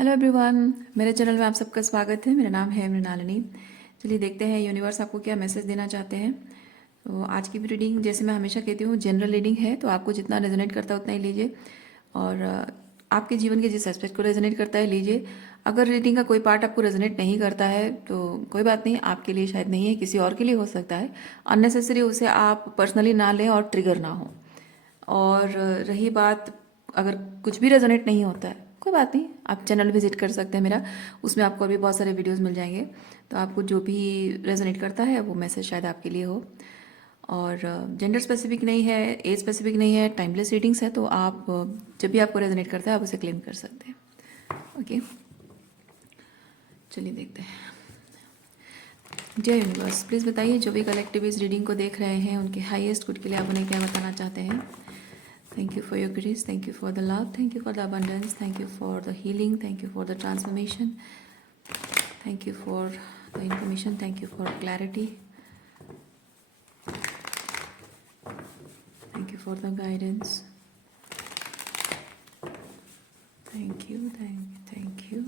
Hello everyone, मेरे channel में आप सबका स्वागत है। मेरा नाम है मृणालिनी। चलिए देखते हैं यूनिवर्स आपको क्या मैसेज देना चाहते हैं। तो आज की भी रीडिंग, जैसे मैं हमेशा कहती हूँ, जनरल रीडिंग है, तो आपको जितना रेजोनेट करता है उतना ही लीजिए और आपके जीवन के जिस एस्पेक्ट को रेजोनेट करता है लीजिए। अगर रीडिंग का कोई पार्ट आपको रेजोनेट नहीं करता है तो कोई बात नहीं, आपके लिए शायद नहीं है, किसी और के लिए हो सकता है। अननेसेसरी उसे आप पर्सनली ना लें और ट्रिगर ना हो। और रही बात, अगर कुछ भी रेजोनेट नहीं होता है कोई बात नहीं, आप चैनल विजिट कर सकते हैं मेरा, उसमें आपको अभी बहुत सारे वीडियोस मिल जाएंगे। तो आपको जो भी रेजोनेट करता है वो मैसेज शायद आपके लिए हो। और जेंडर स्पेसिफिक नहीं है, एज स्पेसिफिक नहीं है, टाइमलेस रीडिंग्स है, तो आप जब भी आपको रेजोनेट करता है आप उसे क्लेम कर सकते हैं। ओके, चलिए देखते हैं। जय यूनिवर्स, प्लीज़ बताइए जो भी कलेक्टिव इस रीडिंग को देख रहे हैं उनके हाईएस्ट गुड के लिए आप उन्हें क्या बताना चाहते हैं। Thank you for your grace, thank you for the love, thank you for the abundance, thank you for the healing, thank you for the transformation, thank you for the information, thank you for clarity, thank you for the guidance. Thank you, thank you.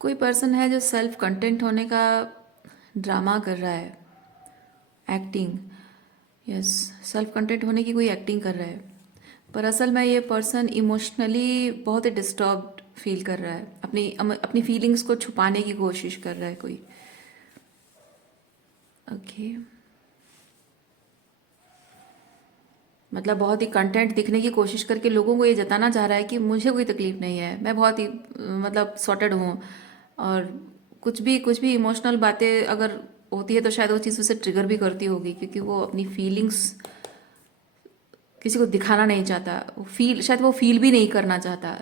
कोई person है जो self content होने का drama कर रहा है, acting. Yes, self content होने की कोई एक्टिंग कर रहा है, पर असल में ये पर्सन इमोशनली बहुत ही डिस्टर्ब्ड फील कर रहा है, अपनी अपनी फीलिंग्स को छुपाने की कोशिश कर रहा है कोई। ओके, मतलब बहुत ही कंटेंट दिखने की कोशिश करके लोगों को ये जताना चाह रहा है कि मुझे कोई तकलीफ नहीं है, मैं बहुत ही मतलब सॉर्टेड हूँ। और कुछ भी इमोशनल बातें अगर होती है तो शायद वो चीज़ उसे ट्रिगर भी करती होगी, क्योंकि वो अपनी फीलिंग्स किसी को दिखाना नहीं चाहता। शायद वो फील भी नहीं करना चाहता।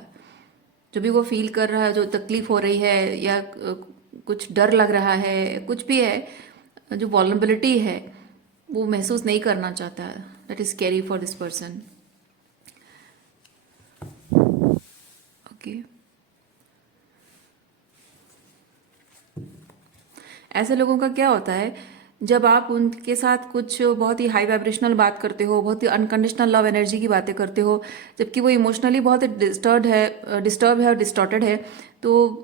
जो भी वो फील कर रहा है, जो तकलीफ हो रही है या कुछ डर लग रहा है, कुछ भी है, जो वॉल्नरेबिलिटी है वो महसूस नहीं करना चाहता। That is scary for this person. Okay, ऐसे लोगों का क्या होता है, जब आप उनके साथ कुछ बहुत ही हाई वाइब्रेशनल बात करते हो, बहुत ही अनकंडीशनल लव एनर्जी की बातें करते हो, जबकि वो इमोशनली बहुत ही डिस्टर्ब है और डिस्टॉर्टेड है, तो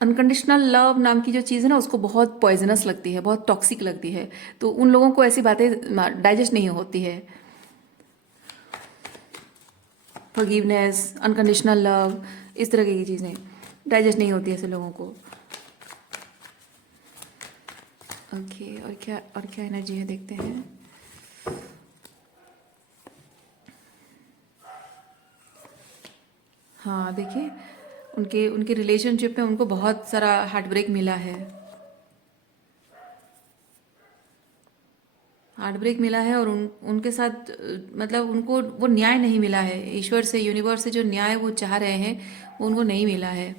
अनकंडीशनल लव नाम की जो चीज़ है ना, उसको बहुत पॉइजनस लगती है, बहुत टॉक्सिक लगती है। तो उन लोगों को ऐसी बातें डाइजेस्ट नहीं होती है। फॉरगिवनेस, अनकंडीशनल लव, इस तरह की चीज़ें डाइजेस्ट नहीं होती ऐसे लोगों को। ओके, और क्या एनर्जी है देखते हैं। हाँ देखिए, उनके उनके रिलेशनशिप में उनको बहुत सारा हार्ट ब्रेक मिला है। हार्ट ब्रेक मिला है और उनके साथ मतलब उनको वो न्याय नहीं मिला है, ईश्वर से, यूनिवर्स से जो न्याय वो चाह रहे हैं वो उनको नहीं मिला है।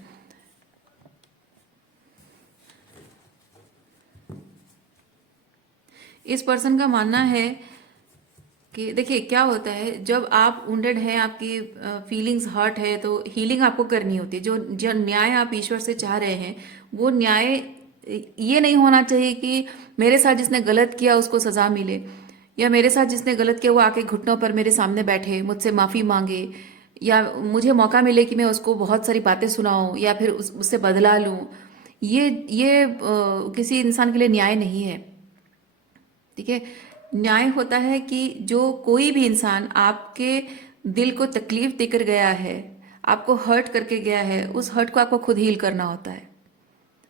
इस पर्सन का मानना है कि देखिए क्या होता है, जब आप वुंडेड हैं, आपकी फीलिंग्स हर्ट है, तो हीलिंग आपको करनी होती है। जो जो न्याय आप ईश्वर से चाह रहे हैं, वो न्याय ये नहीं होना चाहिए कि मेरे साथ जिसने गलत किया उसको सजा मिले, या मेरे साथ जिसने गलत किया वो आके घुटनों पर मेरे सामने बैठे, मुझसे माफ़ी मांगे, या मुझे मौका मिले कि मैं उसको बहुत सारी बातें सुनाऊं या फिर उससे बदला लूं। ये किसी इंसान के लिए न्याय नहीं है। ठीक है, न्याय होता है कि जो कोई भी इंसान आपके दिल को तकलीफ देकर गया है, आपको हर्ट करके गया है, उस हर्ट को आपको खुद हील करना होता है,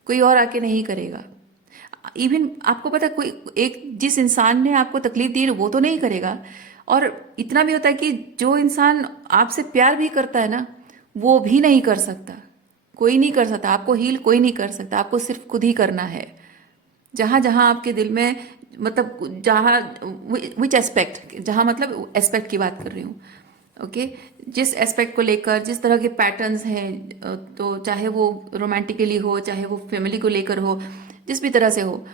कोई और आके नहीं करेगा। इवन आपको पता है, कोई एक जिस इंसान ने आपको तकलीफ दी वो तो नहीं करेगा। और इतना भी होता है कि जो इंसान आपसे प्यार भी करता है ना, वो भी नहीं कर सकता। कोई नहीं कर सकता आपको हील, कोई नहीं कर सकता, आपको सिर्फ खुद ही करना है। जहाँ जहाँ आपके दिल में, मतलब जहाँ, विच एस्पेक्ट, जहाँ मतलब एस्पेक्ट की बात कर रही हूँ, ओके। जिस एस्पेक्ट को लेकर, जिस तरह के पैटर्न्स हैं, तो चाहे वो रोमांटिकली हो, चाहे वो फैमिली को लेकर हो, जिस भी तरह से हो,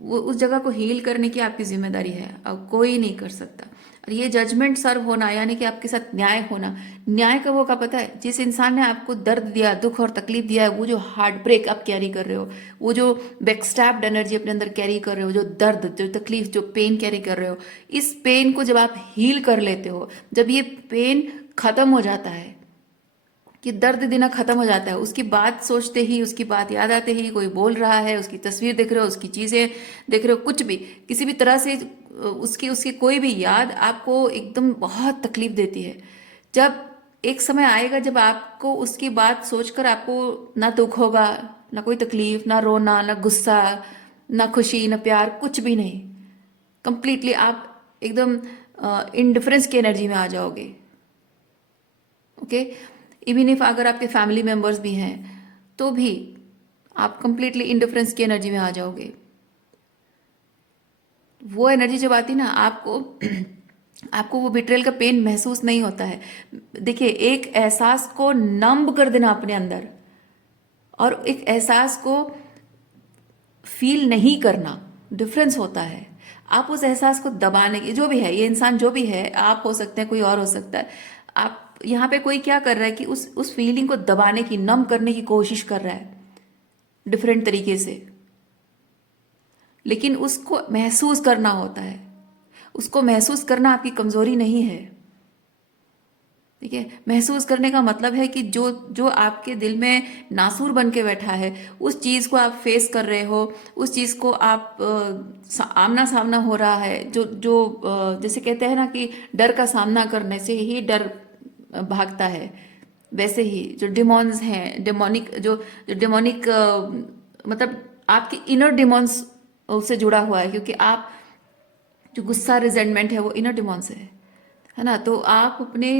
वो उस जगह को हील करने की आपकी जिम्मेदारी है, अब कोई नहीं कर सकता। और ये जजमेंट सर्व होना, यानी कि आपके साथ न्याय होना, न्याय कब होगा पता है? जिस इंसान ने आपको दर्द दिया, दुख और तकलीफ दिया है, वो जो हार्ट ब्रेक आप कैरी कर रहे हो, वो जो बैकस्टैब्ड एनर्जी अपने अंदर कैरी कर रहे हो, जो दर्द, जो तकलीफ, जो पेन कैरी कर रहे हो, इस पेन को जब आप हील कर लेते हो, जब ये पेन खत्म हो जाता है, कि दर्द देना खत्म हो जाता है, उसकी बात सोचते ही, उसकी बात याद आते ही, कोई बोल रहा है, उसकी तस्वीर देख रहे हो, उसकी चीजें देख रहे हो, कुछ भी किसी भी तरह से उसकी उसकी कोई भी याद आपको एकदम बहुत तकलीफ देती है। जब एक समय आएगा जब आपको उसकी बात सोचकर आपको ना दुख होगा, ना कोई तकलीफ, ना रोना, ना गुस्सा, ना खुशी, ना प्यार, कुछ भी नहीं। कंप्लीटली आप एकदम इंडिफरेंस की एनर्जी में आ जाओगे। ओके। इवन इफ अगर आपके फैमिली मेंबर्स भी हैं तो भी आप कंप्लीटली इंडिफरेंस की एनर्जी में आ जाओगे। वो एनर्जी जब आती ना आपको आपको वो बिट्रेल का पेन महसूस नहीं होता है। देखिए, एक एहसास को नंब कर देना अपने अंदर और एक एहसास को फील नहीं करना, डिफरेंस होता है। आप उस एहसास को दबाने की, जो भी है ये इंसान, जो भी है, आप हो सकते हैं, कोई और हो सकता है, आप यहाँ पे कोई क्या कर रहा है कि उस फीलिंग को दबाने की, नम करने की कोशिश कर रहा है डिफरेंट तरीके से। लेकिन उसको महसूस करना होता है। उसको महसूस करना आपकी कमजोरी नहीं है। ठीक है। महसूस करने का मतलब है कि जो जो आपके दिल में नासूर बन के बैठा है, उस चीज को आप फेस कर रहे हो, उस चीज को आप आमना सामना हो रहा है, जो जो जैसे कहते हैं ना कि डर का सामना करने से ही डर भागता है, वैसे ही जो डिमॉन्स हैं, डेमोनिक जो डेमोनिक मतलब आपके इनर डिमॉन्स उससे जुड़ा हुआ है, क्योंकि आप जो गुस्सा, रिजेंटमेंट है, वो इनर डिमॉन्स है ना। तो आप अपने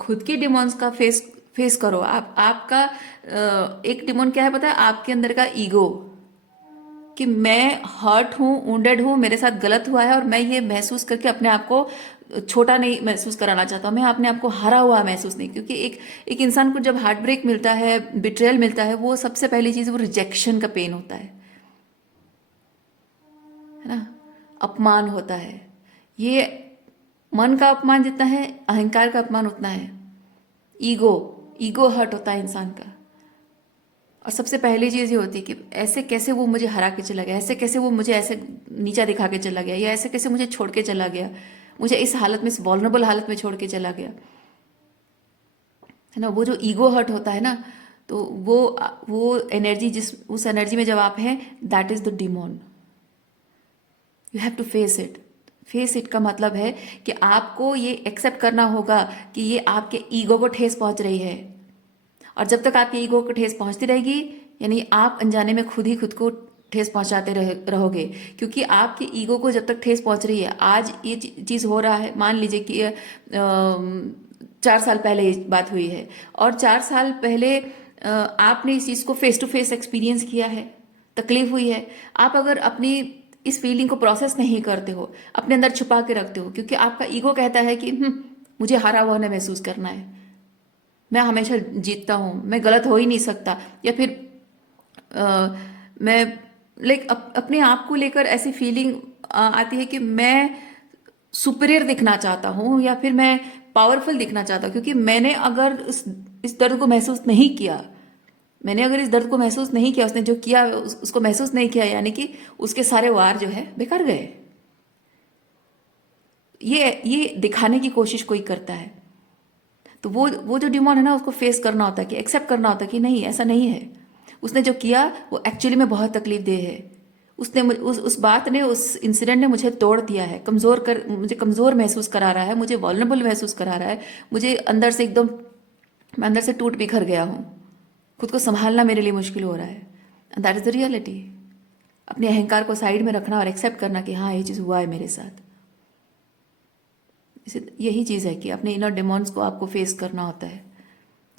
खुद के डिमॉन्स का फेस फेस करो। आप आपका एक डिमॉन क्या है पता है? आपके अंदर का ईगो, कि मैं हर्ट हूँ, वुंडेड हूँ, मेरे साथ गलत हुआ है और मैं ये महसूस करके अपने आप को छोटा नहीं महसूस कराना चाहता हूँ, मैं अपने आप को हारा हुआ महसूस नहीं। क्योंकि एक इंसान को जब हार्ट ब्रेक मिलता है, बिट्रेयल मिलता है, वो सबसे पहली चीज़ वो रिजेक्शन का पेन होता है ना, अपमान होता है। ये मन का अपमान जितना है, अहंकार का अपमान उतना है। ईगो ईगो हर्ट होता है इंसान का। और सबसे पहली चीज़ ये होती है कि ऐसे कैसे वो मुझे हरा के चला गया, ऐसे कैसे वो मुझे ऐसे नीचा दिखा के चला गया, या ऐसे कैसे मुझे छोड़ के चला गया, मुझे इस हालत में, इस वॉल्नरेबल हालत में छोड़ के चला गया, है ना। वो जो ईगो हर्ट होता है ना, तो वो एनर्जी, जिस उस एनर्जी में जब आप हैं, that is the demon. You have to face it. Face it का मतलब है कि आपको ये एक्सेप्ट करना होगा कि ये आपके ईगो को ठेस पहुंच रही है। और जब तक आपकी ईगो को ठेस पहुंचती रहेगी, यानी आप अनजाने में खुद ही खुद को ठेस पहुंचाते रहोगे। क्योंकि आपकी ईगो को जब तक ठेस पहुंच रही है, आज ये चीज़ हो रहा है, मान लीजिए कि 4 साल पहले ये बात हुई है, और 4 साल पहले आपने इस चीज़ को फेस टू फेस एक्सपीरियंस किया है, तकलीफ हुई है। आप अगर अपनी इस फीलिंग को प्रोसेस नहीं करते हो, अपने अंदर छुपा के रखते हो, क्योंकि आपका ईगो कहता है कि मुझे हारा हुआ होने महसूस करना है, मैं हमेशा जीतता हूँ, मैं गलत हो ही नहीं सकता, या फिर मैं अपने आप को लेकर ऐसी फीलिंग आती है कि मैं सुपीरियर दिखना चाहता हूँ, या फिर मैं पावरफुल दिखना चाहता हूँ। क्योंकि मैंने अगर इस दर्द को महसूस नहीं किया, मैंने अगर इस दर्द को महसूस नहीं किया, उसने जो किया उसको महसूस नहीं किया, यानी कि उसके सारे वार जो है बेकार गए। ये दिखाने की कोशिश कोई करता है, तो वो जो डिमोन है ना, उसको फेस करना होता है, कि एक्सेप्ट करना होता है कि नहीं, ऐसा नहीं है। उसने जो किया वो एक्चुअली में बहुत तकलीफ दे है। उसने उस बात ने, उस इंसिडेंट ने मुझे तोड़ दिया है, मुझे कमज़ोर महसूस करा रहा है, मुझे वॉल्नरेबल महसूस करा रहा है, मुझे अंदर से एकदम, मैं अंदर से टूट बिखर गया हूँ, खुद को संभालना मेरे लिए मुश्किल हो रहा है। And that is the reality. अपने अहंकार को साइड में रखना और एक्सेप्ट करना कि हाँ, ये चीज़ हुआ है मेरे साथ। यही चीज़ है कि अपने इनर डिमॉन्स को आपको फेस करना होता है।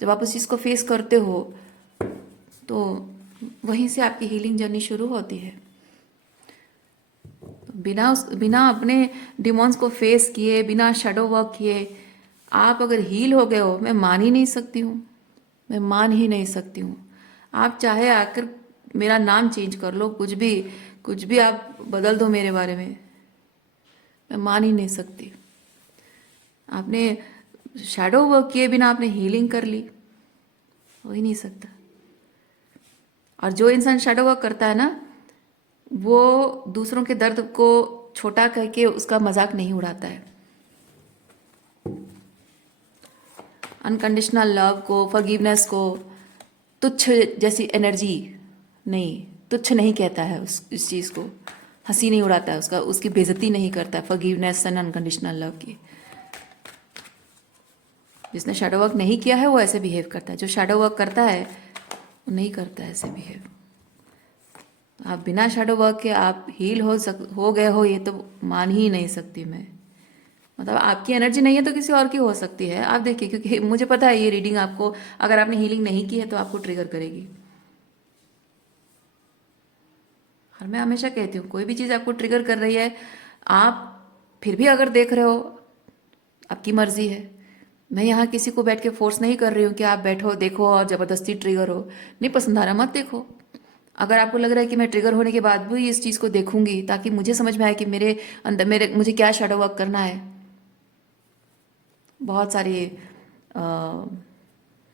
जब आप उस चीज़ को फेस करते हो, तो वहीं से आपकी हीलिंग जर्नी शुरू होती है। तो बिना अपने डिमॉन्स को फेस किए, बिना शेडो वर्क किए, आप अगर हील हो गए हो, मैं मान ही नहीं सकती हूँ, मैं मान ही नहीं सकती हूँ। आप चाहे आकर मेरा नाम चेंज कर लो, कुछ भी आप बदल दो मेरे बारे में, मैं मान ही नहीं सकती। आपने शैडो वर्क किए बिना आपने हीलिंग कर ली, हो ही नहीं सकता। और जो इंसान शैडो वर्क करता है ना, वो दूसरों के दर्द को छोटा करके उसका मजाक नहीं उड़ाता है। अनकंडीशनल लव को, फॉरगिवनेस को तुच्छ जैसी एनर्जी नहीं, तुच्छ नहीं कहता है उस चीज़ को, हंसी नहीं उड़ाता है उसका, उसकी बेइज्जती नहीं करता है फॉरगिवनेस एंड अनकंडीशनल लव की। जिसने शैडो वर्क नहीं किया है वो ऐसे बिहेव करता है, जो शैडो वर्क करता है वो नहीं करता है ऐसे बिहेव। आप बिना शैडो वर्क के आप हील हो गए हो, ये तो मान ही नहीं सकती मैं। मतलब आपकी एनर्जी नहीं है तो किसी और की हो सकती है, आप देखिए, क्योंकि मुझे पता है ये रीडिंग आपको, अगर आपने हीलिंग नहीं की है तो आपको ट्रिगर करेगी। और मैं हमेशा कहती हूँ कोई भी चीज़ आपको ट्रिगर कर रही है, आप फिर भी अगर देख रहे हो, आपकी मर्जी है। मैं यहाँ किसी को बैठ के फोर्स नहीं कर रही हूँ कि आप बैठो देखो और ज़बरदस्ती ट्रिगर हो। नहीं पसंद आ रहा मत देखो। अगर आपको लग रहा है कि मैं ट्रिगर होने के बाद भी इस चीज़ को देखूंगी ताकि मुझे समझ में आए कि मेरे अंदर मुझे क्या शैडो वर्क करना है, बहुत सारी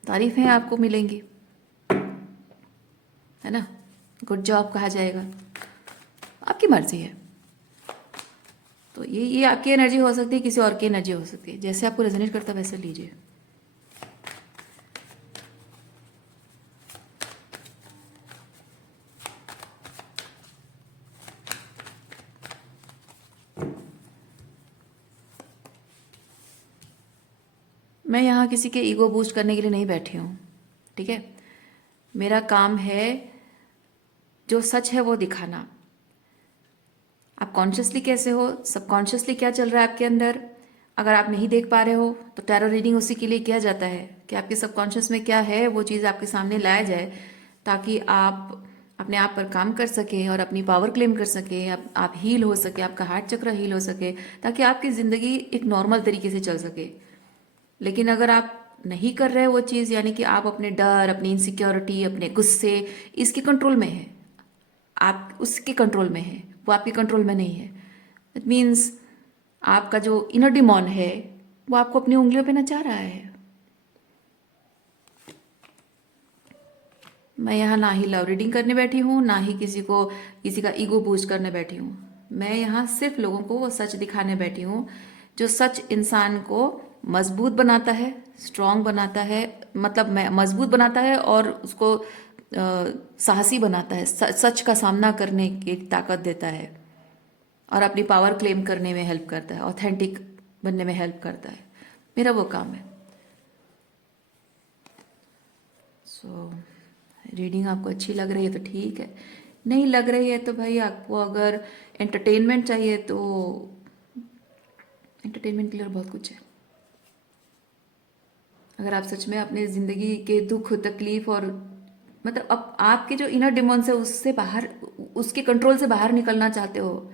तारीफें आपको मिलेंगी, है ना, गुड जॉब कहा जाएगा, आपकी मर्जी है। तो ये आपकी एनर्जी हो सकती है, किसी और की एनर्जी हो सकती है, जैसे आपको रेजोनेट करता है वैसे लीजिए। मैं यहाँ किसी के ईगो बूस्ट करने के लिए नहीं बैठी हूँ, ठीक है। मेरा काम है जो सच है वो दिखाना। आप कॉन्शियसली कैसे हो, सबकॉन्शियसली क्या चल रहा है आपके अंदर, अगर आप नहीं देख पा रहे हो तो टैरो रीडिंग उसी के लिए किया जाता है कि आपके सबकॉन्शियस में क्या है वो चीज़ आपके सामने लाया जाए, ताकि आप अपने आप पर काम कर सकें और अपनी पावर क्लेम कर सकें, आप हील हो सके, आपका हार्ट चक्र हील हो सके, ताकि आपकी ज़िंदगी एक नॉर्मल तरीके से चल सके। लेकिन अगर आप नहीं कर रहे वो चीज़, यानी कि आप अपने डर, अपनी इनसिक्योरिटी, अपने गुस्से, इसके कंट्रोल में है, आप उसके कंट्रोल में है, वो आपके कंट्रोल में नहीं है। इट मीन्स आपका जो इनर डिमॉन है वो आपको अपनी उंगलियों पे नचा रहा है। मैं यहाँ ना ही लव रीडिंग करने बैठी हूँ, ना ही किसी का ईगो बूस्ट करने बैठी हूँ। मैं यहाँ सिर्फ लोगों को वो सच दिखाने बैठी हूँ जो सच इंसान को मजबूत बनाता है, स्ट्रांग बनाता है, मतलब मैं मजबूत बनाता है और उसको साहसी बनाता है, सच का सामना करने की ताकत देता है और अपनी पावर क्लेम करने में हेल्प करता है, ऑथेंटिक बनने में हेल्प करता है। मेरा वो काम है। सो रीडिंग आपको अच्छी लग रही है तो ठीक है, नहीं लग रही है तो भाई आपको अगर एंटरटेनमेंट चाहिए तो एंटरटेनमेंट के लिए बहुत कुछ है। अगर आप सच में अपने ज़िंदगी के दुख तकलीफ और मतलब अब आपके जो इनर डिमोन्स है उससे बाहर, उसके कंट्रोल से बाहर निकलना चाहते हो,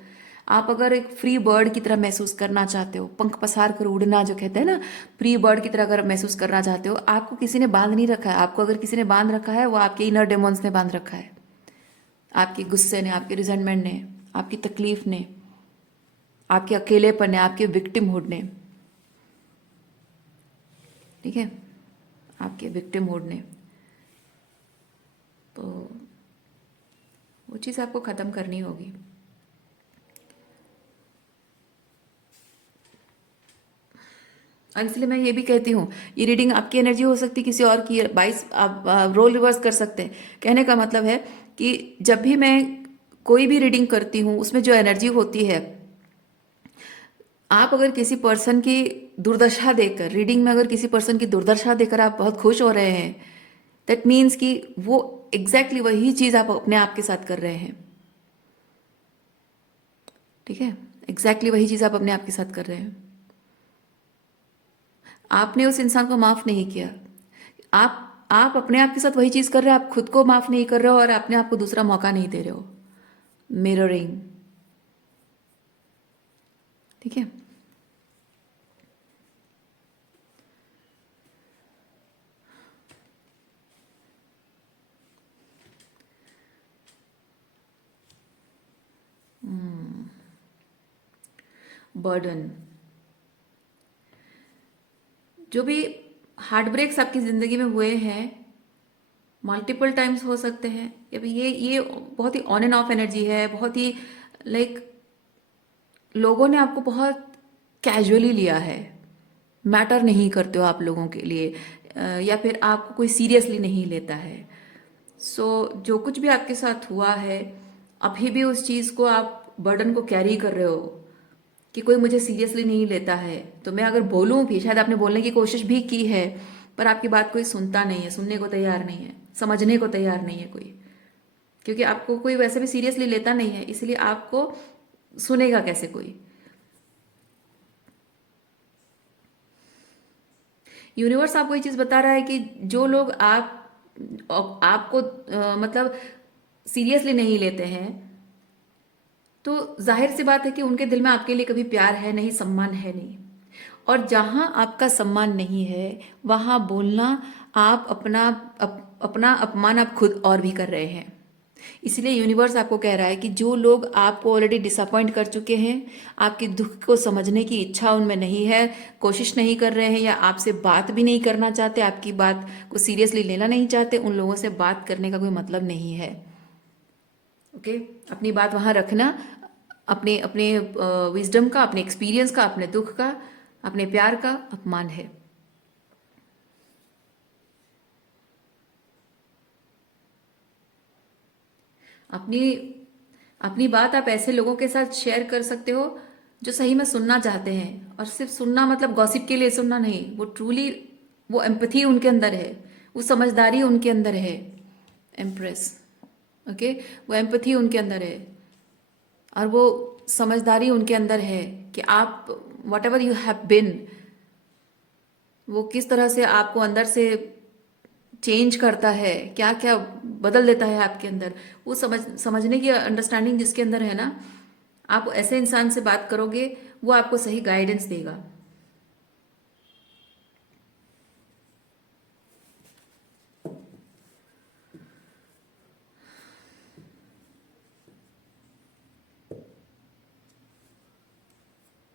आप अगर एक फ्री बर्ड की तरह महसूस करना चाहते हो, पंख पसार कर उड़ना जो कहते हैं ना, फ्री बर्ड की तरह अगर महसूस करना चाहते हो, आपको किसी ने बांध नहीं रखा है। आपको अगर किसी ने बांध रखा है वो आपके इनर डिमोन्स ने बांध रखा है, आपके गुस्से ने, आपके रिजेंटमेंट ने, आपकी तकलीफ ने, आपके अकेलेपन ने, आपके विक्टिमहुड ने, ठीक है, आपके विक्टिमहुड ने। तो वो चीज़ आपको ख़त्म करनी होगी। और इसलिए मैं ये भी कहती हूँ, ये रीडिंग आपकी एनर्जी हो सकती है, किसी और की 22, आप रोल रिवर्स कर सकते हैं। कहने का मतलब है कि जब भी मैं कोई भी रीडिंग करती हूँ उसमें जो एनर्जी होती है, आप अगर किसी पर्सन की दुर्दशा देखकर, रीडिंग में अगर किसी पर्सन की दुर्दशा देखकर आप बहुत खुश हो रहे हैं, दैट मीन्स कि वो एग्जैक्टली वही चीज़ आप अपने आप के साथ कर रहे हैं, ठीक है, एग्जैक्टली वही चीज़ आप अपने आप के साथ कर रहे हैं। आपने उस इंसान को माफ़ नहीं किया, आप अपने आप के साथ वही चीज़ कर रहे हो, आप खुद को माफ़ नहीं कर रहे हो और अपने आप को दूसरा मौका नहीं दे रहे हो। मिररिंग, ठीक है। बर्डन। जो भी हार्ट ब्रेक्स आपकी ज़िंदगी में हुए हैं, मल्टीपल टाइम्स हो सकते हैं, या फिर ये बहुत ही ऑन एंड ऑफ एनर्जी है, बहुत ही लाइक लोगों ने आपको बहुत कैजुअली लिया है, मैटर नहीं करते हो आप लोगों के लिए, या फिर आपको कोई सीरियसली नहीं लेता है। सो जो कुछ भी आपके साथ हुआ है, अभी भी उस चीज़ को आप बर्डन को कैरी कर रहे हो कि कोई मुझे सीरियसली नहीं लेता है। तो मैं अगर बोलूँ भी, शायद आपने बोलने की कोशिश भी की है, पर आपकी बात कोई सुनता नहीं है, सुनने को तैयार नहीं है, समझने को तैयार नहीं है कोई, क्योंकि आपको कोई वैसे भी सीरियसली लेता नहीं है, इसलिए आपको सुनेगा कैसे कोई। यूनिवर्स आपको ये चीज़ बता रहा है कि जो लोग आपको मतलब सीरियसली नहीं लेते हैं, तो जाहिर सी बात है कि उनके दिल में आपके लिए कभी प्यार है नहीं, सम्मान है नहीं। और जहां आपका सम्मान नहीं है, वहां बोलना आप अपना अपमान आप खुद और भी कर रहे हैं। इसलिए यूनिवर्स आपको कह रहा है कि जो लोग आपको ऑलरेडी डिसअपॉइंट कर चुके हैं, आपके दुख को समझने की इच्छा उनमें नहीं है, कोशिश नहीं कर रहे हैं, या आपसे बात भी नहीं करना चाहते, आपकी बात को सीरियसली लेना नहीं चाहते, उन लोगों से बात करने का कोई मतलब नहीं है। ओके, अपनी बात वहां रखना, अपने अपने विजडम का, अपने एक्सपीरियंस का, अपने दुख का, अपने प्यार का अपमान है। अपनी अपनी बात आप ऐसे लोगों के साथ शेयर कर सकते हो जो सही में सुनना चाहते हैं, और सिर्फ सुनना मतलब गॉसिप के लिए सुनना नहीं, वो ट्रूली, वो एम्पथी उनके अंदर है, वो समझदारी उनके अंदर है। एम्प्रेस, ओके, वो एम्पथी उनके अंदर है, और वो समझदारी उनके अंदर है कि आप what ever you have been, वो किस तरह से आपको अंदर से चेंज करता है, क्या क्या बदल देता है आपके अंदर। वो समझने की अंडरस्टैंडिंग जिसके अंदर है ना, आप ऐसे इंसान से बात करोगे, वो आपको सही गाइडेंस देगा।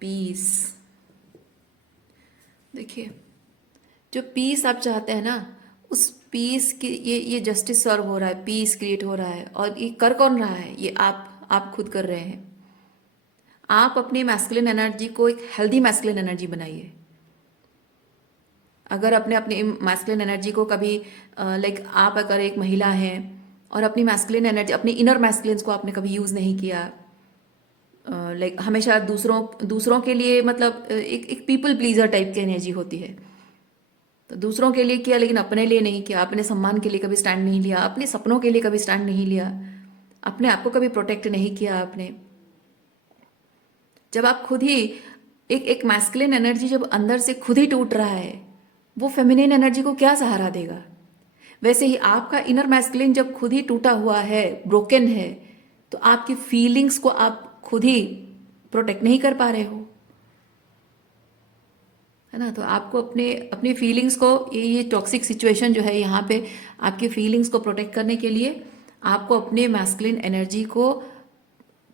पीस, देखिए, जो पीस आप चाहते हैं ना, उस पीस की ये जस्टिस सर्व हो रहा है, पीस क्रिएट हो रहा है, और ये कर कौन रहा है? ये आप खुद कर रहे हैं। आप अपनी मैस्कुलिन एनर्जी को एक हेल्दी मैस्कुलिन एनर्जी बनाइए। अगर अपने अपनी मैस्कुलिन एनर्जी को कभी लाइक आप अगर एक महिला हैं और अपनी मैस्कुलिन एनर्जी, अपनी इनर मैस्कुलिन्स को आपने कभी यूज़ नहीं किया, लाइक हमेशा दूसरों दूसरों के लिए, मतलब एक पीपल प्लीजर टाइप की एनर्जी होती है, तो दूसरों के लिए किया लेकिन अपने लिए नहीं किया, अपने सम्मान के लिए कभी स्टैंड नहीं लिया, अपने सपनों के लिए कभी स्टैंड नहीं लिया, अपने आप को कभी प्रोटेक्ट नहीं किया आपने। जब आप खुद ही एक एक मैस्कुलिन एनर्जी जब अंदर से खुद ही टूट रहा है, वो फेमिनिन एनर्जी को क्या सहारा देगा? वैसे ही आपका इनर मैस्कुलिन जब खुद ही टूटा हुआ है, ब्रोकन है, तो आपकी फीलिंग्स को आप खुद ही प्रोटेक्ट नहीं कर पा रहे हो, है ना। तो आपको अपने अपनी फीलिंग्स को, ये टॉक्सिक सिचुएशन जो है यहाँ पे, आपकी फीलिंग्स को प्रोटेक्ट करने के लिए आपको अपने मैस्कुलिन एनर्जी को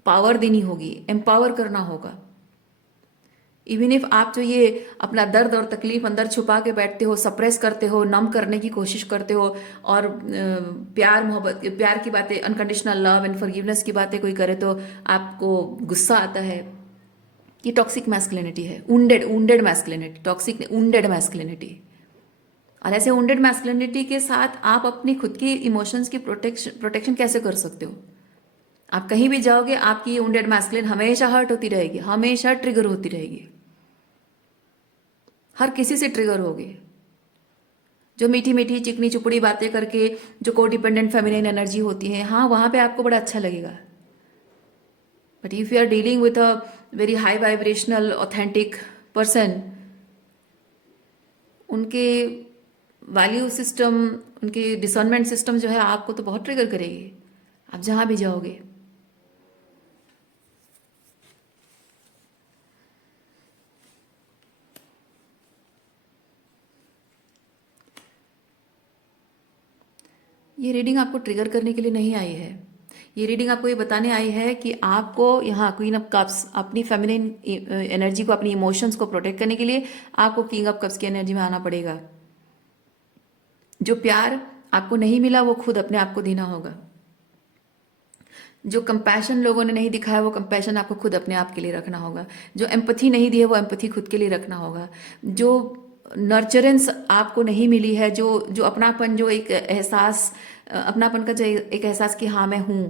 पावर देनी होगी, एम्पावर करना होगा। इवन इफ आप जो ये अपना दर्द और तकलीफ अंदर छुपा के बैठते हो, सप्रेस करते हो, नम करने की कोशिश करते हो, और प्यार मोहब्बत, प्यार की बातें, अनकंडीशनल लव एंड फॉरगिवनेस की बातें कोई करे तो आपको गुस्सा आता है, ये टॉक्सिक मैस्कुलिनिटी है, उंडेड उंडेड मैस्कुलिनिटी, टॉक्सिक उंडेड मैस्कुलिनिटी। और ऐसे उंडेड मैस्कुलिनिटी के साथ आप अपनी खुद की इमोशंस की प्रोटेक्शन कैसे कर सकते हो? आप कहीं भी जाओगे, आपकी ये उंडेड मैस्कुलिन हमेशा हर्ट होती रहेगी, हमेशा ट्रिगर होती रहेगी, हर किसी से ट्रिगर होगी। जो मीठी मीठी चिकनी चुपड़ी बातें करके, जो को डिपेंडेंट फेमिनिन एनर्जी होती है, हाँ वहां पे आपको बड़ा अच्छा लगेगा। But if you are dealing with a very high vibrational authentic person, उनके वैल्यू सिस्टम, उनके डिसर्नमेंट सिस्टम जो है आपको तो बहुत ट्रिगर करेगी, आप जहां भी जाओगे। ये रीडिंग आपको ट्रिगर करने के लिए नहीं आई है, ये रीडिंग आपको ये बताने आई है कि आपको यहाँ क्वीन ऑफ कप्स अपनी फेमिनिन एनर्जी को, अपनी इमोशंस को प्रोटेक्ट करने के लिए आपको किंग ऑफ कप्स की एनर्जी में आना पड़ेगा। जो प्यार आपको नहीं मिला वो खुद अपने आप को देना होगा। जो कंपैशन लोगों ने नहीं दिखाया वो कंपैशन आपको खुद अपने आप के लिए रखना होगा। जो एम्पथी नहीं दी है वो एम्पथी खुद के लिए रखना होगा। जो नर्चरेंस आपको नहीं मिली है, जो जो अपनापन, जो एक एहसास, अपनापन का जो एक एहसास कि हाँ मैं हूँ,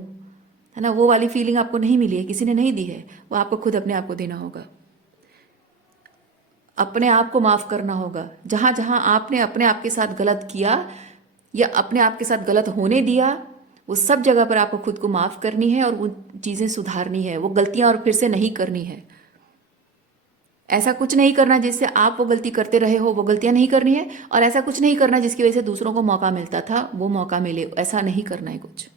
है ना, वो वाली फीलिंग आपको नहीं मिली है, किसी ने नहीं दी है, वो आपको खुद अपने आप को देना होगा। अपने आप को माफ करना होगा। जहाँ जहाँ आपने अपने आप के साथ गलत किया या अपने आप के साथ गलत होने दिया, वो सब जगह पर आपको खुद को माफ करनी है और वो चीज़ें सुधारनी है, वो गलतियां और फिर से नहीं करनी है। ऐसा कुछ नहीं करना जिससे आप वो गलती करते रहे हो, वो गलतियां नहीं करनी है। और ऐसा कुछ नहीं करना जिसकी वजह से दूसरों को मौका मिलता था वो मौका मिले, ऐसा नहीं करना है कुछ।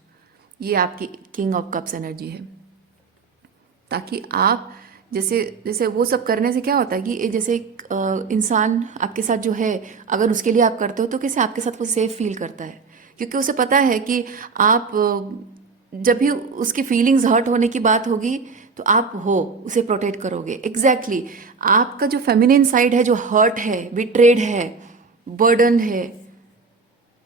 ये आपकी किंग ऑफ कप्स एनर्जी है। ताकि आप जैसे जैसे वो सब करने से क्या होता है कि जैसे एक इंसान आपके साथ जो है, अगर उसके लिए आप करते हो तो कैसे आपके साथ वो सेफ फील करता है, क्योंकि उसे पता है कि आप जब भी उसकी फीलिंग्स हर्ट होने की बात होगी तो आप हो उसे प्रोटेक्ट करोगे। एग्जैक्टली आपका जो फेमिनिन साइड है, जो हर्ट है, बिट्रेड है, बर्डन है,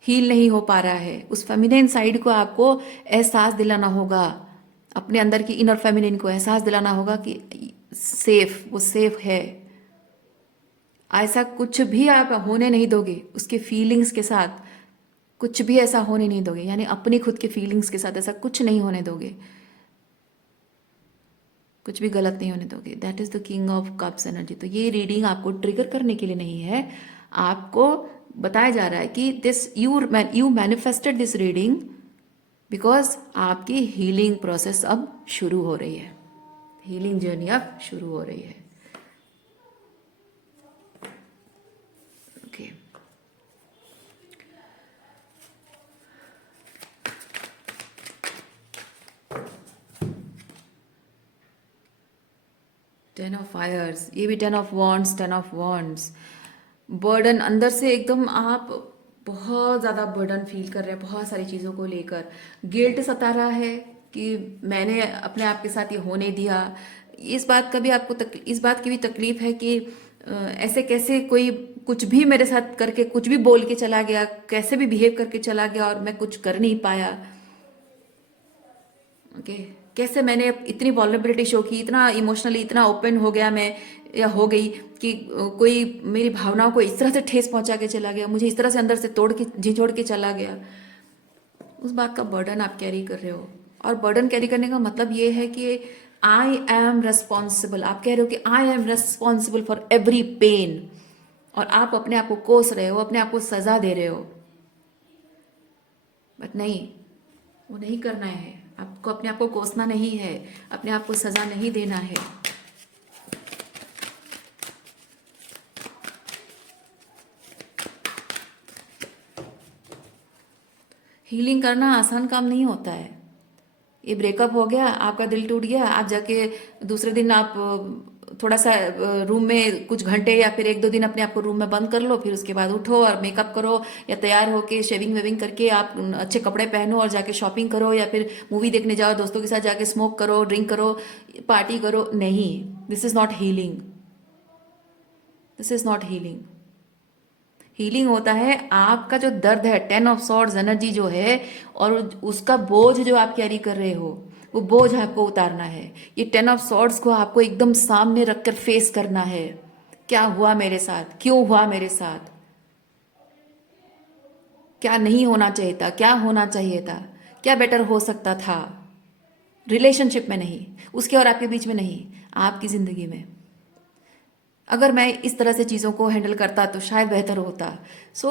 हील नहीं हो पा रहा है, उस फेमिनिन साइड को आपको एहसास दिलाना होगा। अपने अंदर की इनर फेमिनिन को एहसास दिलाना होगा कि सेफ, वो सेफ है। ऐसा कुछ भी आप होने नहीं दोगे उसके फीलिंग्स के साथ, कुछ भी ऐसा होने नहीं दोगे, यानी अपनी खुद के फीलिंग्स के साथ ऐसा कुछ नहीं होने दोगे, कुछ भी गलत नहीं होने दोगे। That is the king of cups energy. तो ये रीडिंग आपको ट्रिगर करने के लिए नहीं है, आपको बताया जा रहा है कि this you manifested this reading because आपकी हीलिंग प्रोसेस अब शुरू हो रही है, हीलिंग जर्नी अब शुरू हो रही है। ओके, 10 ऑफ फायर्स, ये भी 10 of wands, 10 of wands. Burden अंदर से एकदम आप बहुत ज़्यादा बर्डन फील कर रहे हैं बहुत सारी चीज़ों को लेकर। गिल्ट सता रहा है कि मैंने अपने आप के साथ ये होने दिया। इस बात का भी आपको इस बात की भी तकलीफ है कि ऐसे कैसे कोई कुछ भी मेरे साथ करके कुछ भी बोल के चला गया, कैसे भी बिहेव करके चला गया और मैं कुछ कर नहीं पाया। ओके, कैसे मैंने इतनी वॉल्नरेबिलिटी शो की, इतना इमोशनली इतना ओपन हो गया मैं या हो गई कि कोई मेरी भावनाओं को इस तरह से ठेस पहुंचा के चला गया, मुझे इस तरह से अंदर से तोड़ के झिझोड़ के चला गया। उस बात का बर्डन आप कैरी कर रहे हो। और बर्डन कैरी करने का मतलब ये है कि आई एम रेस्पॉन्सिबल। आप कह रहे हो कि I am responsible for every pain, और आप अपने आप को कोस रहे हो, अपने आप को सजा दे रहे हो। बट नहीं, वो नहीं करना है आपको। अपने आप को कोसना नहीं है, अपने आप को सजा नहीं देना है। हीलिंग करना आसान काम नहीं होता है। ये ब्रेकअप हो गया, आपका दिल टूट गया, आप जाके दूसरे दिन आप थोड़ा सा रूम में कुछ घंटे या फिर 1-2 दिन अपने आप को रूम में बंद कर लो, फिर उसके बाद उठो और मेकअप करो या तैयार होके शेविंग वेविंग करके आप अच्छे कपड़े पहनो और जाके शॉपिंग करो या फिर मूवी देखने जाओ, दोस्तों के साथ जाके स्मोक करो, ड्रिंक करो, पार्टी करो। नहीं, this is not healing, this is not healing. Healing होता है आपका जो दर्द है, 10 ऑफ सॉर्ड्स एनर्जी जो है, और उसका बोझ जो आप कैरी कर रहे हो, वो बोझ आपको उतारना है। ये 10 ऑफ सॉर्ड्स को आपको एकदम सामने रखकर फेस करना है। क्या हुआ मेरे साथ, क्यों हुआ मेरे साथ, क्या नहीं होना चाहिए था, क्या होना चाहिए था, क्या बेटर हो सकता था। रिलेशनशिप में नहीं, उसके और आपके बीच में नहीं, आपकी जिंदगी में। अगर मैं इस तरह से चीज़ों को हैंडल करता तो शायद बेहतर होता। सो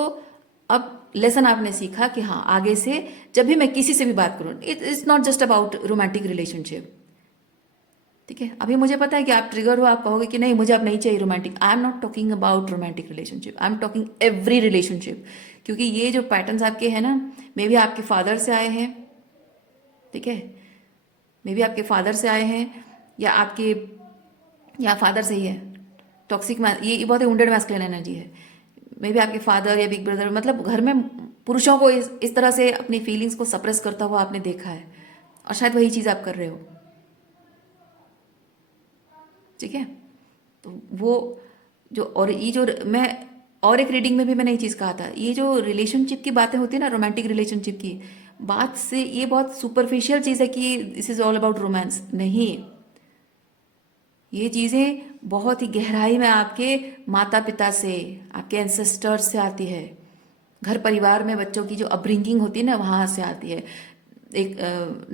अब लेसन आपने सीखा कि हाँ, आगे से जब भी मैं किसी से भी बात करूँ, it's not just about romantic relationship. ठीक है, अभी मुझे पता है कि आप ट्रिगर हो, आप कहोगे कि नहीं मुझे अब नहीं चाहिए romantic. I am not talking about romantic relationship, I am talking every relationship. क्योंकि ये जो पैटर्न्स आपके हैं ना, मे बी आपके फादर से आए हैं, ठीक है, मे बी आपके फादर से आए हैं या फादर से ही है। टॉक्सिक, ये बहुत ही वुंडेड मैस्कुलिन एनर्जी है। मे बी आपके फादर या बिग ब्रदर, मतलब घर में पुरुषों को इस तरह से अपनी फीलिंग्स को सप्रेस करता हुआ आपने देखा है। और शायद वही चीज़ आप कर रहे हो। ठीक है। तो वो जो, और ये जो मैं, और एक रीडिंग में भी मैंने ये चीज़ कहा था, ये जो रिलेशनशिप की बातें होती है ना, रोमांटिक रिलेशनशिप की बात से, ये बहुत सुपरफिशियल चीज़ है कि this is all about romance. नहीं, ये चीज़ें बहुत ही गहराई में आपके माता पिता से, आपके एंसेस्टर्स से आती है। घर परिवार में बच्चों की जो अपब्रिंगिंग होती है ना, वहाँ से आती है। एक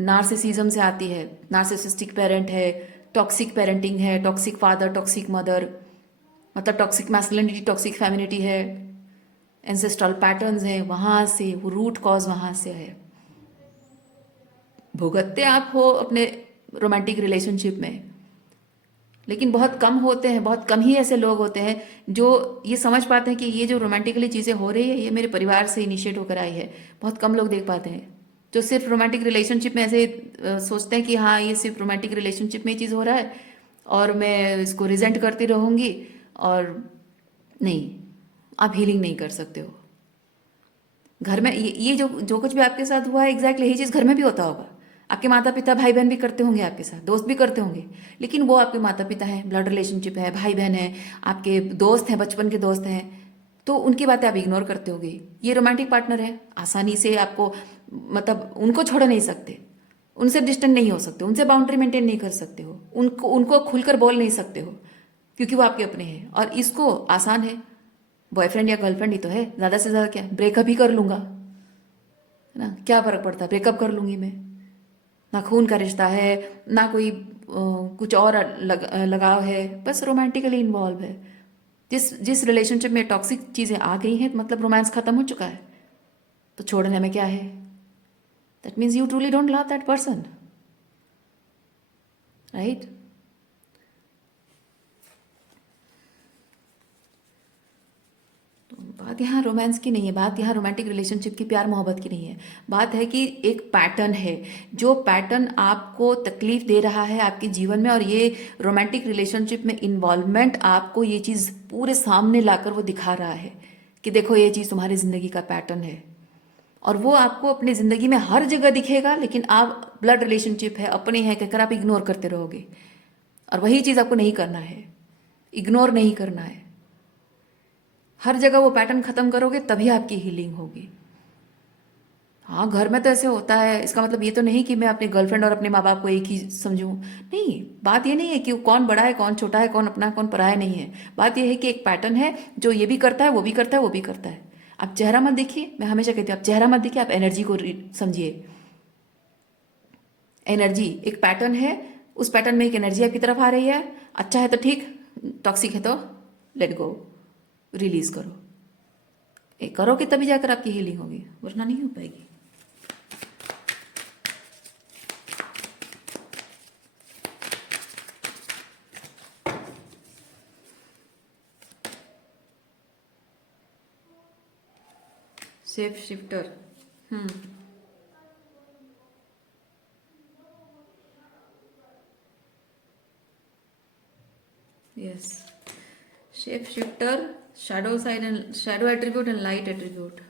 नार्सिसिज्म से आती है, नार्सिसिस्टिक पेरेंट है, टॉक्सिक पेरेंटिंग है, टॉक्सिक फादर, टॉक्सिक मदर, मतलब टॉक्सिक मैस्कुलिनिटी, टॉक्सिक फेमिनिटी है, एंसेस्ट्रल पैटर्न्स हैं, वहाँ से वो रूट कॉज वहाँ से है। भुगतते आप हो अपने रोमांटिक रिलेशनशिप में, लेकिन बहुत कम होते हैं, बहुत कम ही ऐसे लोग होते हैं जो ये समझ पाते हैं कि ये जो रोमांटिकली चीज़ें हो रही है ये मेरे परिवार से इनिशिएट होकर आई है। बहुत कम लोग देख पाते हैं जो सिर्फ रोमांटिक रिलेशनशिप में ऐसे सोचते हैं कि हाँ, ये सिर्फ रोमांटिक रिलेशनशिप में ही चीज़ हो रहा है और मैं इसको रिजेंट करती रहूँगी। और नहीं, आप हीलिंग नहीं कर सकते हो। घर में ये जो जो कुछ भी आपके साथ हुआ है, एग्जैक्टली यही चीज़ घर में भी होता होगा। आपके माता पिता भाई बहन भी करते होंगे आपके साथ, दोस्त भी करते होंगे, लेकिन वो आपके माता पिता हैं, ब्लड रिलेशनशिप है, भाई बहन है, आपके दोस्त हैं, बचपन के दोस्त हैं, तो उनकी बातें आप इग्नोर करते होगे। ये रोमांटिक पार्टनर है, आसानी से आपको, मतलब उनको छोड़ नहीं सकते, उनसे डिस्टेंस नहीं हो सकते, उनसे बाउंड्री मेंटेन नहीं कर सकते हो, उनको उनको खुलकर बोल नहीं सकते हो, क्योंकि वो आपके अपने हैं। और इसको आसान है, बॉयफ्रेंड या गर्लफ्रेंड ही तो है, ज़्यादा से ज़्यादा क्या, ब्रेकअप ही कर लूँगा, है ना, क्या फ़र्क पड़ता है, ब्रेकअप कर लूँगी मैं। ना खून का रिश्ता है, ना कोई कुछ और लगाव है, बस रोमांटिकली इन्वॉल्व है। जिस जिस रिलेशनशिप में टॉक्सिक चीज़ें आ गई हैं, मतलब रोमांस खत्म हो चुका है, तो छोड़ने में क्या है। That means you truly don't love that person, right. बात यहाँ रोमांस की नहीं है, बात यहाँ रोमांटिक रिलेशनशिप की, प्यार मोहब्बत की नहीं है। बात है कि एक पैटर्न है, जो पैटर्न आपको तकलीफ दे रहा है आपके जीवन में, और ये रोमांटिक रिलेशनशिप में इन्वॉल्वमेंट आपको ये चीज़ पूरे सामने लाकर वो दिखा रहा है कि देखो ये चीज़ तुम्हारी ज़िंदगी का पैटर्न है। और वो आपको अपनी ज़िंदगी में हर जगह दिखेगा, लेकिन आप ब्लड रिलेशनशिप है, अपने हैं कहकर आप इग्नोर करते रहोगे। और वही चीज़ आपको नहीं करना है, इग्नोर नहीं करना है। हर जगह वो पैटर्न खत्म करोगे तभी आपकी हीलिंग होगी। हाँ, घर में तो ऐसे होता है, इसका मतलब ये तो नहीं कि मैं अपने गर्लफ्रेंड और अपने माँ बाप को एक ही समझूं। नहीं, बात ये नहीं है कि कौन बड़ा है, कौन छोटा है, कौन अपना है, कौन पराया नहीं है। बात ये है कि एक पैटर्न है जो ये भी करता है, वो भी करता है, वो भी करता है। आप चेहरा मत देखिए, मैं हमेशा कहती हूँ आप चेहरा मत देखिए, आप एनर्जी को समझिए। एनर्जी एक पैटर्न है, उस पैटर्न में एक एनर्जी आपकी तरफ आ रही है, अच्छा है तो ठीक, टॉक्सिक है तो लेट गो, रिलीज करो। ये करोगे तभी जाकर आपकी हीलिंग होगी, वरना नहीं हो पाएगी। Safe shifter. Yes, shape shifter, shadow side and shadow attribute and light attribute.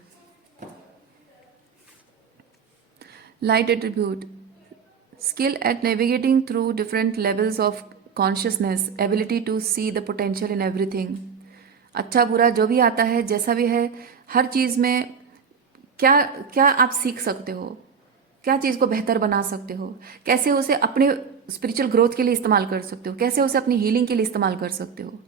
Light attribute, skill at navigating through different levels of consciousness, ability to see the potential in everything. अच्छा बुरा जो भी आता है, जैसा भी है, हर चीज़ में क्या क्या आप सीख सकते हो, क्या चीज़ को बेहतर बना सकते हो, कैसे उसे अपने स्पिरिचुअल ग्रोथ के लिए इस्तेमाल कर सकते हो, कैसे उसे अपनी हीलिंग के लिए इस्तेमाल कर सकते हो।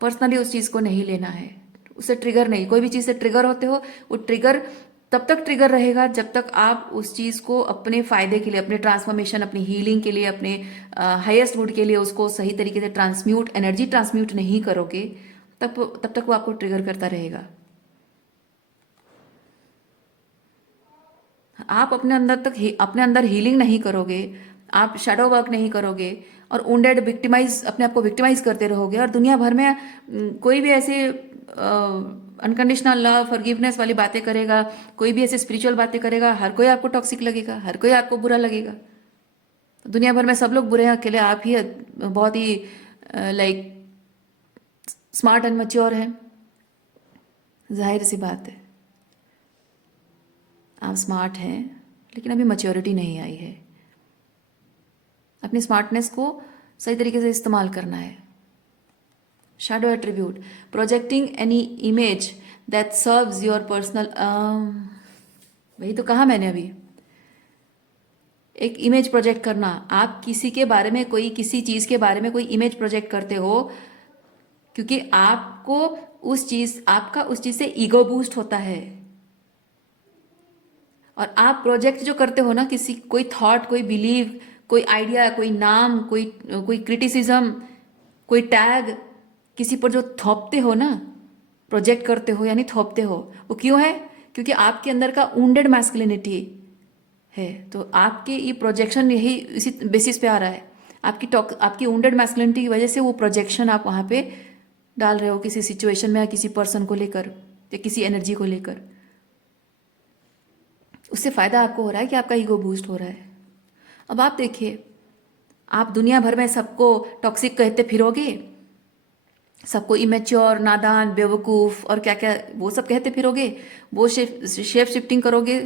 पर्सनली उस चीज़ को नहीं लेना है, उसे ट्रिगर नहीं, कोई भी चीज़ से ट्रिगर होते हो, वो ट्रिगर तब तक ट्रिगर रहेगा जब तक आप उस चीज़ को अपने फ़ायदे के लिए, अपने ट्रांसफॉर्मेशन, अपनी हीलिंग के लिए, अपने हाईएस्ट गुड के लिए उसको सही तरीके से ट्रांसम्यूट, एनर्जी ट्रांसम्यूट नहीं करोगे, तब तक वो आपको ट्रिगर करता रहेगा। आप अपने अंदर हीलिंग नहीं करोगे, आप शेडो वर्क नहीं करोगे, और वुंडेड विक्टिमाइज, अपने आप को विक्टिमाइज करते रहोगे, और दुनिया भर में कोई भी ऐसे अनकंडीशनल लव, फॉरगिवनेस वाली बातें करेगा, कोई भी ऐसे स्पिरिचुअल बातें करेगा, हर कोई आपको टॉक्सिक लगेगा, हर कोई आपको बुरा लगेगा। दुनिया भर में सब लोग बुरे हैं, अकेले आप ही बहुत ही लाइक स्मार्ट एंड मैच्योर हैं। जाहिर सी बात है, आप स्मार्ट हैं, लेकिन अभी मैच्योरिटी नहीं आई है। अपनी स्मार्टनेस को सही तरीके से इस्तेमाल करना है। Shadow attribute, projecting any image that serves your personal, वही तो कहा मैंने अभी, एक इमेज प्रोजेक्ट करना। आप किसी के बारे में, कोई किसी चीज़ के बारे में कोई इमेज प्रोजेक्ट करते हो क्योंकि आपको आपका उस चीज़ से ईगो बूस्ट होता है। और आप प्रोजेक्ट जो करते हो ना, किसी कोई थॉट, कोई बिलीव, कोई आइडिया, कोई नाम, कोई क्रिटिसिज्म, कोई टैग किसी पर जो थोपते हो ना, प्रोजेक्ट करते हो यानी थोपते हो, वो क्यों है? क्योंकि आपके अंदर का वुंडेड मैस्कुलिनिटी है। तो आपके ये प्रोजेक्शन यही इसी बेसिस पे आ रहा है। आपकी वुंडेड मैस्कुलिनिटी की वजह से वो प्रोजेक्शन आप वहाँ पे डाल रहे हो किसी सिचुएशन में या किसी पर्सन को लेकर या किसी एनर्जी को लेकर। उससे फ़ायदा आपको हो रहा है कि आपका ईगो बूस्ट हो रहा है। अब आप देखिए, आप दुनिया भर में सबको टॉक्सिक कहते फिरोगे, सबको इमेच्योर, नादान, बेवकूफ़ और क्या क्या वो सब कहते फिरोगे, वो शेप शिफ्टिंग करोगे,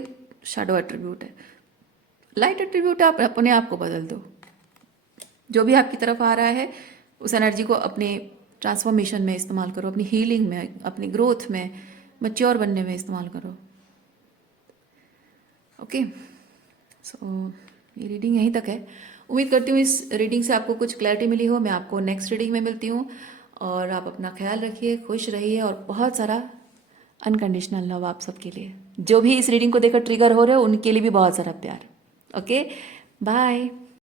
शैडो एट्रीब्यूट है। लाइट एट्रीब्यूट आप अपने आप को बदल दो। जो भी आपकी तरफ आ रहा है उस एनर्जी को अपने ट्रांसफॉर्मेशन में इस्तेमाल करो, अपनी हीलिंग में, अपनी ग्रोथ में, मैच्योर बनने में इस्तेमाल करो। ओके, सो ये रीडिंग यहीं तक है। उम्मीद करती हूँ इस रीडिंग से आपको कुछ क्लैरिटी मिली हो। मैं आपको नेक्स्ट रीडिंग में मिलती हूँ और आप अपना ख्याल रखिए, खुश रहिए और बहुत सारा अनकंडीशनल लव आप सबके लिए। जो भी इस रीडिंग को देखकर ट्रिगर हो रहे हो उनके लिए भी बहुत सारा प्यार। Okay, bye.